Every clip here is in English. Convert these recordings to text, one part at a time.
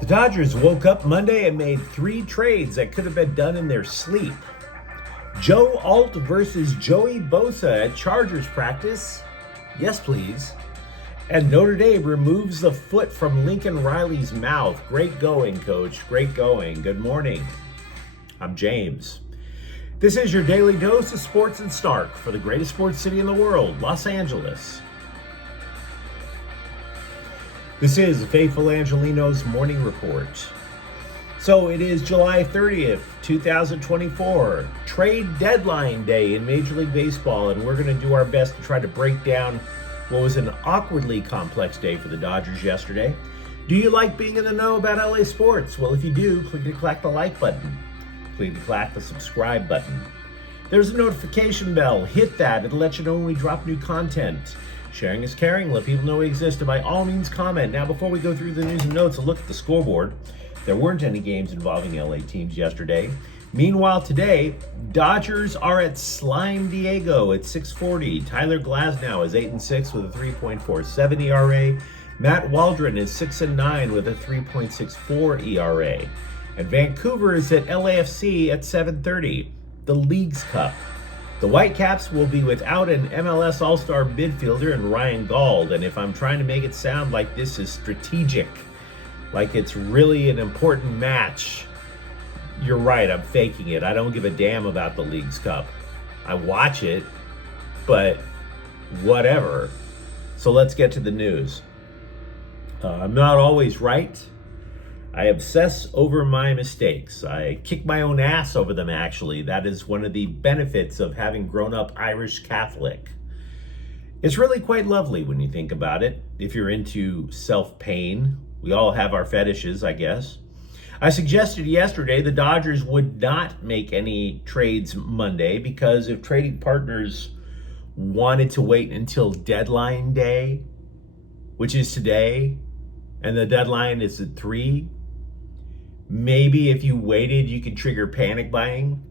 The Dodgers woke up Monday and made 3 trades that could have been done in their sleep. Joe Alt versus Joey Bosa at Chargers practice. Yes, please. And Notre Dame removes the foot from Lincoln Riley's mouth. Great going, coach. Great going. Good morning. I'm James. This is your daily dose of sports and snark for the greatest sports city in the world, Los Angeles. This is the Faithful Angelenos Morning Report. So it is July 30th, 2024, trade deadline day in Major League Baseball, and we're going to do our best to try to break down what was an awkwardly complex day for the Dodgers yesterday. Do you like being in the know about LA sports? Well, if you do, click the like button. Click the subscribe button. There's a notification bell. Hit that. It'll let you know when we drop new content. Sharing is caring. Let people know we exist, and by all means comment. Now, before we go through the news and notes, a look at the scoreboard. There weren't any games involving LA teams yesterday. Meanwhile, today, Dodgers are at Slime Diego at 640. Tyler Glasnow is 8-6 with a 3.47 ERA. Matt Waldron is 6-9 with a 3.64 ERA. And Vancouver is at LAFC at 7:30. The Leagues Cup. The Whitecaps will be without an MLS All-Star midfielder in Ryan Gauld, and if I'm trying to make it sound like this is strategic, like it's really an important match, you're right, I'm faking it. I don't give a damn about the Leagues Cup. I watch it, but whatever. So let's get to the news. I'm not always right. I obsess over my mistakes. I kick my own ass over them, actually. That is one of the benefits of having grown up Irish Catholic. It's really quite lovely when you think about it. If you're into self-pain, we all have our fetishes, I guess. I suggested yesterday the Dodgers would not make any trades Monday because if trading partners wanted to wait until deadline day, which is today, and the deadline is at 3, maybe if you waited, you could trigger panic buying.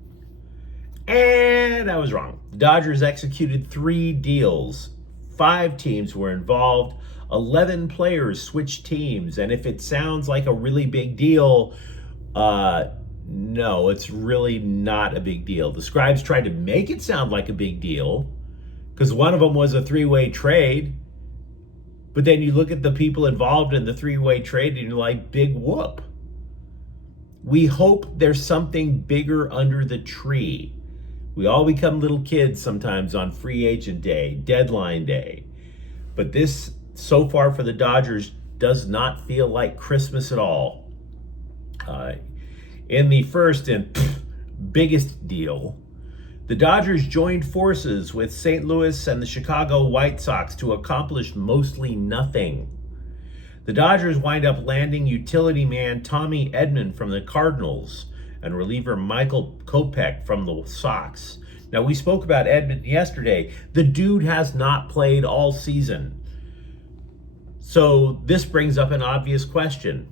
And I was wrong. The Dodgers executed 3 deals. 5 teams were involved. 11 players switched teams. And if it sounds like a really big deal, no, it's really not a big deal. The scribes tried to make it sound like a big deal because one of them was a 3-way trade. But then you look at the people involved in the 3-way trade and you're like, big whoop. We hope there's something bigger under the tree. We all become little kids sometimes on free agent day, deadline day. But this, so far for the Dodgers, does not feel like Christmas at all. In the first and biggest deal, the Dodgers joined forces with St. Louis and the Chicago White Sox to accomplish mostly nothing. The Dodgers wind up landing utility man Tommy Edman from the Cardinals and reliever Michael Kopech from the Sox. Now, we spoke about Edman yesterday. The dude has not played all season. So this brings up an obvious question.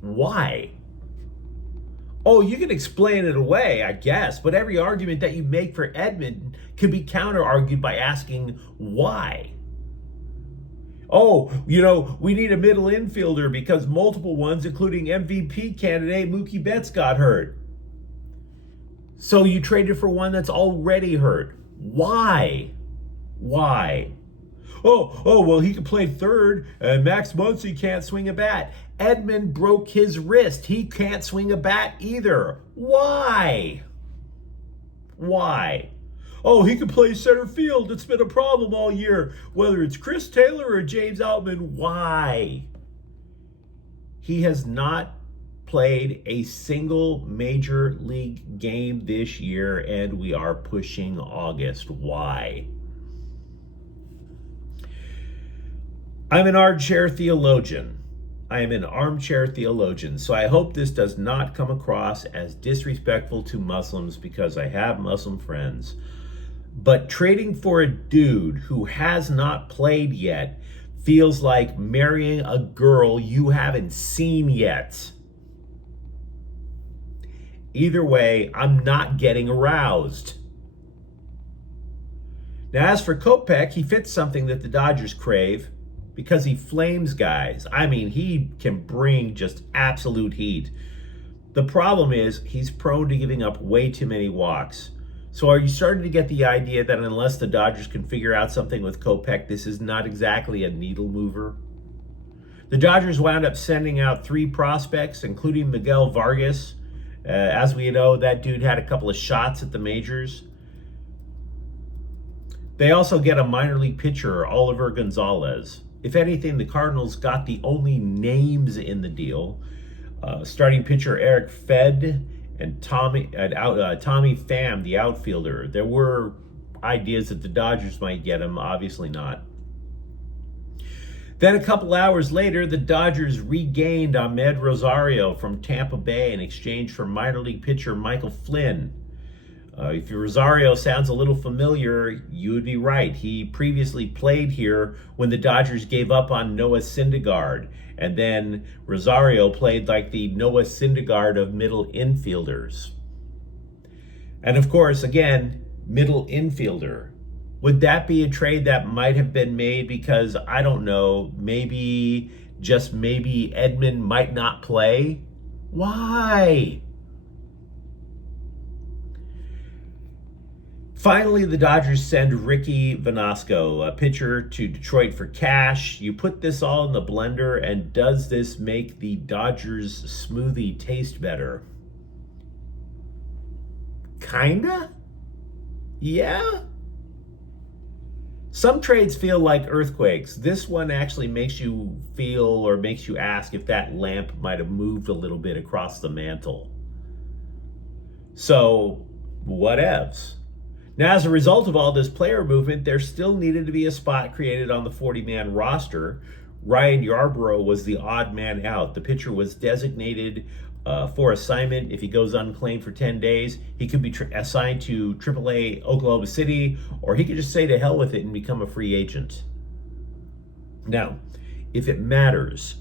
Why? Oh, you can explain it away, I guess, but every argument that you make for Edman can be counter-argued by asking why. Oh, we need a middle infielder because multiple ones, including MVP candidate Mookie Betts, got hurt. So you traded for one that's already hurt. Why? Why? Oh, well, he can play third, and Max Muncy can't swing a bat. Edman broke his wrist. He can't swing a bat either. Why? Why? Oh, he can play center field. It's been a problem all year. Whether it's Chris Taylor or James Outman, why? He has not played a single major league game this year, and we are pushing August. Why? I'm an armchair theologian. So I hope this does not come across as disrespectful to Muslims because I have Muslim friends. But trading for a dude who has not played yet feels like marrying a girl you haven't seen yet. Either way, I'm not getting aroused. Now, as for Kopech, he fits something that the Dodgers crave. because he flames guys. I mean, he can bring just absolute heat. The problem is he's prone to giving up way too many walks. So are you starting to get the idea that unless the Dodgers can figure out something with Kopech, this is not exactly a needle mover? The Dodgers wound up sending out 3 prospects, including Miguel Vargas. As we know, that dude had a couple of shots at the majors. They also get a minor league pitcher, Oliver Gonzalez. If anything, the Cardinals got the only names in the deal. Starting pitcher Eric Fide and Tommy Pham, the outfielder. There were ideas that the Dodgers might get him, obviously not. Then a couple hours later, the Dodgers regained Ahmed Rosario from Tampa Bay in exchange for minor league pitcher Michael Flynn. If Rosario sounds a little familiar, you would be right. He previously played here when the Dodgers gave up on Noah Syndergaard, and then Rosario played like the Noah Syndergaard of middle infielders. And of course, again, middle infielder. Would that be a trade that might have been made because, I don't know, maybe, just maybe Edman might not play? Why? Finally, the Dodgers send Ricky Vanasco, a pitcher, to Detroit for cash. You put this all in the blender, and does this make the Dodgers smoothie taste better? Kinda? Yeah? Some trades feel like earthquakes. This one actually makes you feel, or makes you ask, if that lamp might have moved a little bit across the mantle. So, whatevs. Now, as a result of all this player movement, there still needed to be a spot created on the 40-man roster. Ryan Yarbrough was the odd man out. The pitcher was designated for assignment. If he goes unclaimed for 10 days, he could be assigned to AAA Oklahoma City, or he could just say to hell with it and become a free agent. Now, if it matters,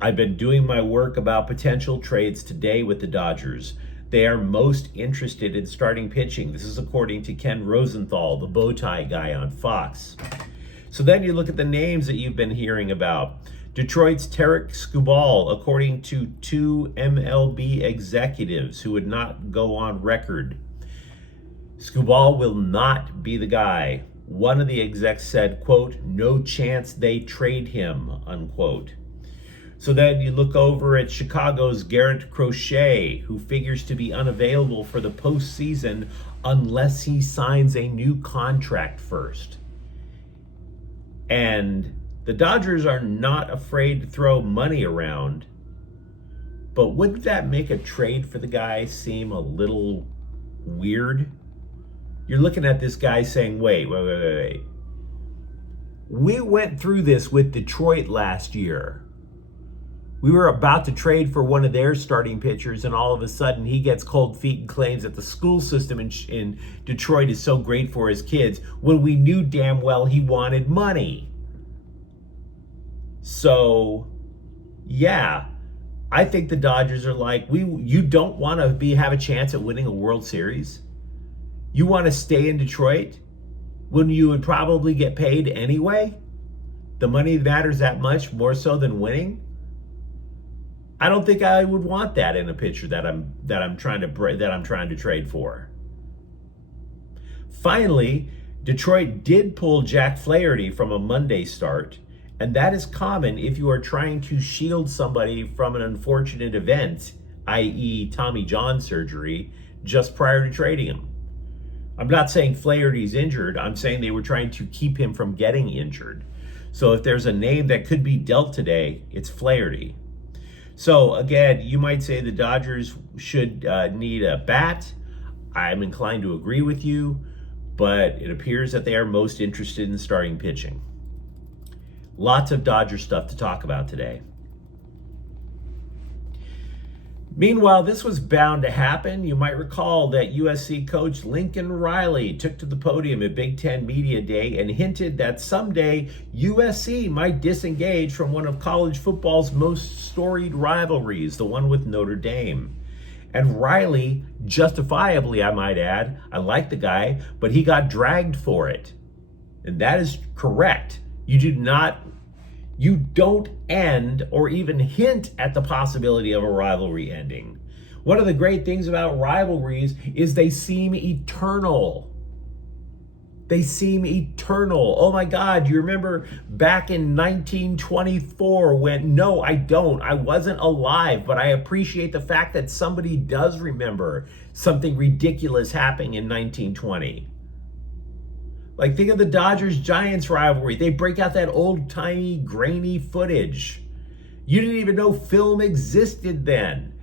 I've been doing my work about potential trades today with the Dodgers. They are most interested in starting pitching. This is according to Ken Rosenthal, the bow tie guy on Fox. So then you look at the names that you've been hearing about. Detroit's Tarek Skubal, according to 2 MLB executives who would not go on record. Skubal will not be the guy. One of the execs said, quote, "No chance they trade him," unquote. So then you look over at Chicago's Garrett Crochet, who figures to be unavailable for the postseason unless he signs a new contract first. And the Dodgers are not afraid to throw money around, but wouldn't that make a trade for the guy seem a little weird? You're looking at this guy saying, wait. We went through this with Detroit last year. We were about to trade for one of their starting pitchers, and all of a sudden he gets cold feet and claims that the school system in Detroit is so great for his kids, when we knew damn well he wanted money. So, yeah, I think the Dodgers are like, you don't want to have a chance at winning a World Series? You want to stay in Detroit when you would probably get paid anyway? The money matters that much, more so than winning? I don't think I would want that in a pitcher that I'm trying to trade for. Finally, Detroit did pull Jack Flaherty from a Monday start, and that is common if you are trying to shield somebody from an unfortunate event, i.e. Tommy John surgery, just prior to trading him. I'm not saying Flaherty's injured. I'm saying they were trying to keep him from getting injured. So if there's a name that could be dealt today, it's Flaherty. So again, you might say the Dodgers should need a bat. I'm inclined to agree with you, but it appears that they are most interested in starting pitching. Lots of Dodger stuff to talk about today. Meanwhile, this was bound to happen. You might recall that USC coach Lincoln Riley took to the podium at Big Ten Media Day and hinted that someday USC might disengage from one of college football's most storied rivalries, the one with Notre Dame. And Riley, justifiably, I might add, I like the guy, but he got dragged for it. And that is correct. You do not You don't end or even hint at the possibility of a rivalry ending. One of the great things about rivalries is they seem eternal. They seem eternal. Oh my God, you remember back in 1924 when, no, I don't. I wasn't alive, but I appreciate the fact that somebody does remember something ridiculous happening in 1920. Like, think of the Dodgers-Giants rivalry. They break out that old-timey, grainy footage. You didn't even know film existed then.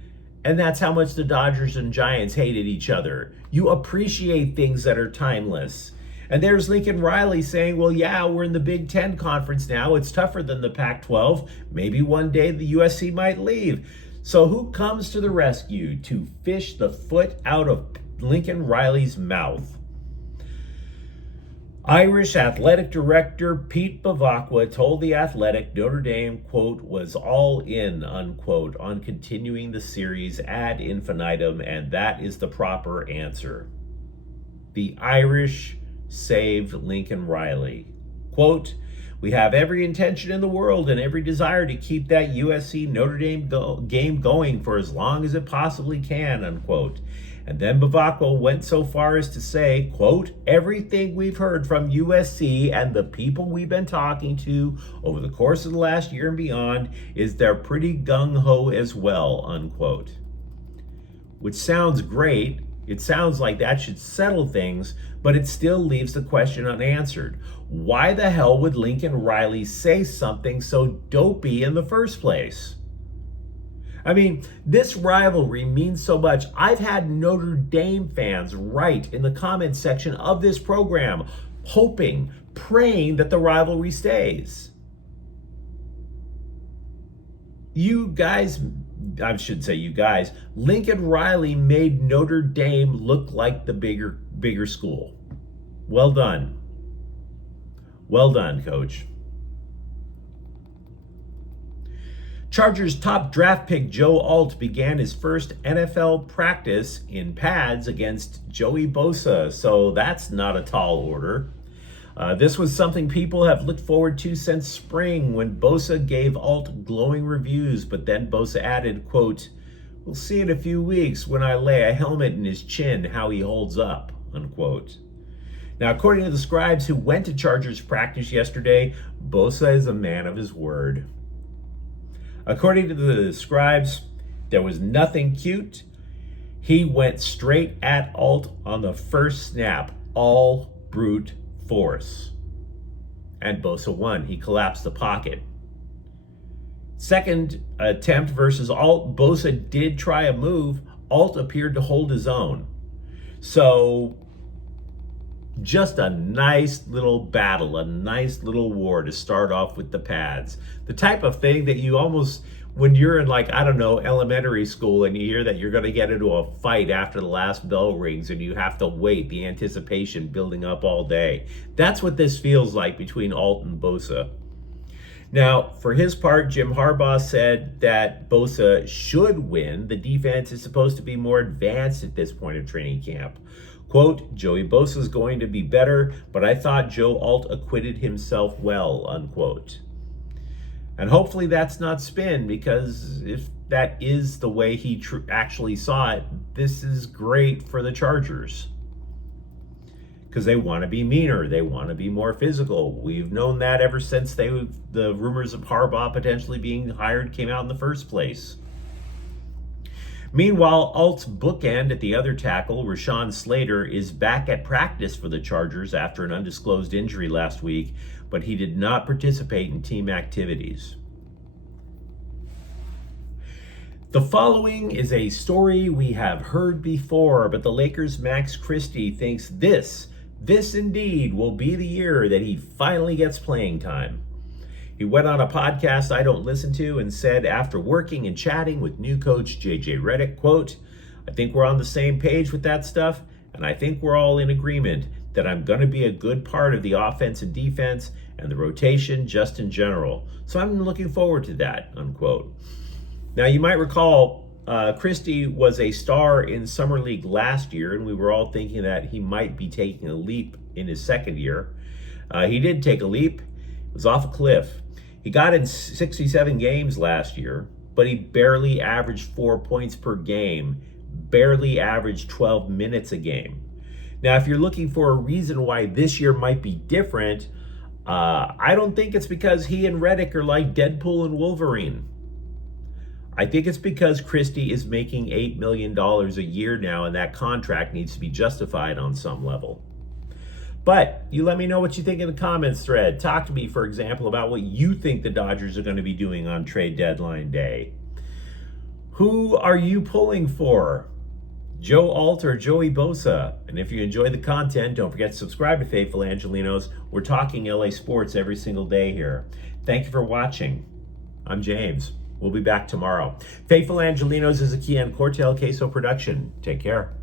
And that's how much the Dodgers and Giants hated each other. You appreciate things that are timeless. And there's Lincoln Riley saying, well, yeah, we're in the Big Ten conference now. It's tougher than the Pac-12. Maybe one day the USC might leave. So who comes to the rescue to fish the foot out of Lincoln Riley's mouth? Irish athletic director Pete Bavacqua told The Athletic Notre Dame, quote, was all in, unquote, on continuing the series ad infinitum, and that is the proper answer. The Irish saved Lincoln Riley. Quote, we have every intention in the world and every desire to keep that USC Notre Dame game going for as long as it possibly can, unquote. And then Bavacqua went so far as to say, quote, everything we've heard from USC and the people we've been talking to over the course of the last year and beyond is they're pretty gung-ho as well, unquote. Which sounds great. It sounds like that should settle things, but it still leaves the question unanswered. Why the hell would Lincoln Riley say something so dopey in the first place? I mean, this rivalry means so much. I've had Notre Dame fans write in the comments section of this program, hoping, praying that the rivalry stays. You guys, I should say you guys, Lincoln Riley made Notre Dame look like the bigger school. Well done. Well done, Coach. Chargers top draft pick Joe Alt began his first NFL practice in pads against Joey Bosa, so that's not a tall order. This was something people have looked forward to since spring when Bosa gave Alt glowing reviews, but then Bosa added, quote, we'll see in a few weeks when I lay a helmet in his chin how he holds up, unquote. Now, according to the scribes who went to Chargers practice yesterday, Bosa is a man of his word. According to the scribes, there was nothing cute. He went straight at Alt on the first snap, all brute force. And Bosa won. He collapsed the pocket. Second attempt versus Alt, Bosa did try a move. Alt appeared to hold his own. So just a nice little battle, a nice little war to start off with the pads. The type of thing that you almost, when you're in like, I don't know, elementary school and you hear that you're going to get into a fight after the last bell rings and you have to wait, the anticipation building up all day. That's what this feels like between Alt and Bosa. Now, for his part, Jim Harbaugh said that Bosa should win. The defense is supposed to be more advanced at this point of training camp. Quote, Joey Bosa is going to be better, but I thought Joe Alt acquitted himself well, unquote. And hopefully that's not spin, because if that is the way he actually saw it, this is great for the Chargers. Because they want to be meaner, they want to be more physical. We've known that ever since the rumors of Harbaugh potentially being hired came out in the first place. Meanwhile, Alt's bookend at the other tackle, Rashawn Slater, is back at practice for the Chargers after an undisclosed injury last week, but he did not participate in team activities. The following is a story we have heard before, but the Lakers' Max Christie thinks this indeed will be the year that he finally gets playing time. He went on a podcast I don't listen to and said after working and chatting with new coach J.J. Redick, quote, I think we're on the same page with that stuff, and I think we're all in agreement that I'm going to be a good part of the offense and defense and the rotation just in general. So I'm looking forward to that, unquote. Now, you might recall Christie was a star in Summer League last year, and we were all thinking that he might be taking a leap in his second year. He did take a leap. It was off a cliff. He got in 67 games last year, but he barely averaged 4 points per game, barely averaged 12 minutes a game. Now, if you're looking for a reason why this year might be different, I don't think it's because he and Reddick are like Deadpool and Wolverine. I think it's because Christie is making $8 million a year now, and that contract needs to be justified on some level. But you let me know what you think in the comments thread. Talk to me, for example, about what you think the Dodgers are going to be doing on trade deadline day. Who are you pulling for? Joe Alt or Joey Bosa? And if you enjoy the content, don't forget to subscribe to Faithful Angelenos. We're talking LA sports every single day here. Thank you for watching. I'm James. We'll be back tomorrow. Faithful Angelenos is a Kian Cortel Queso production. Take care.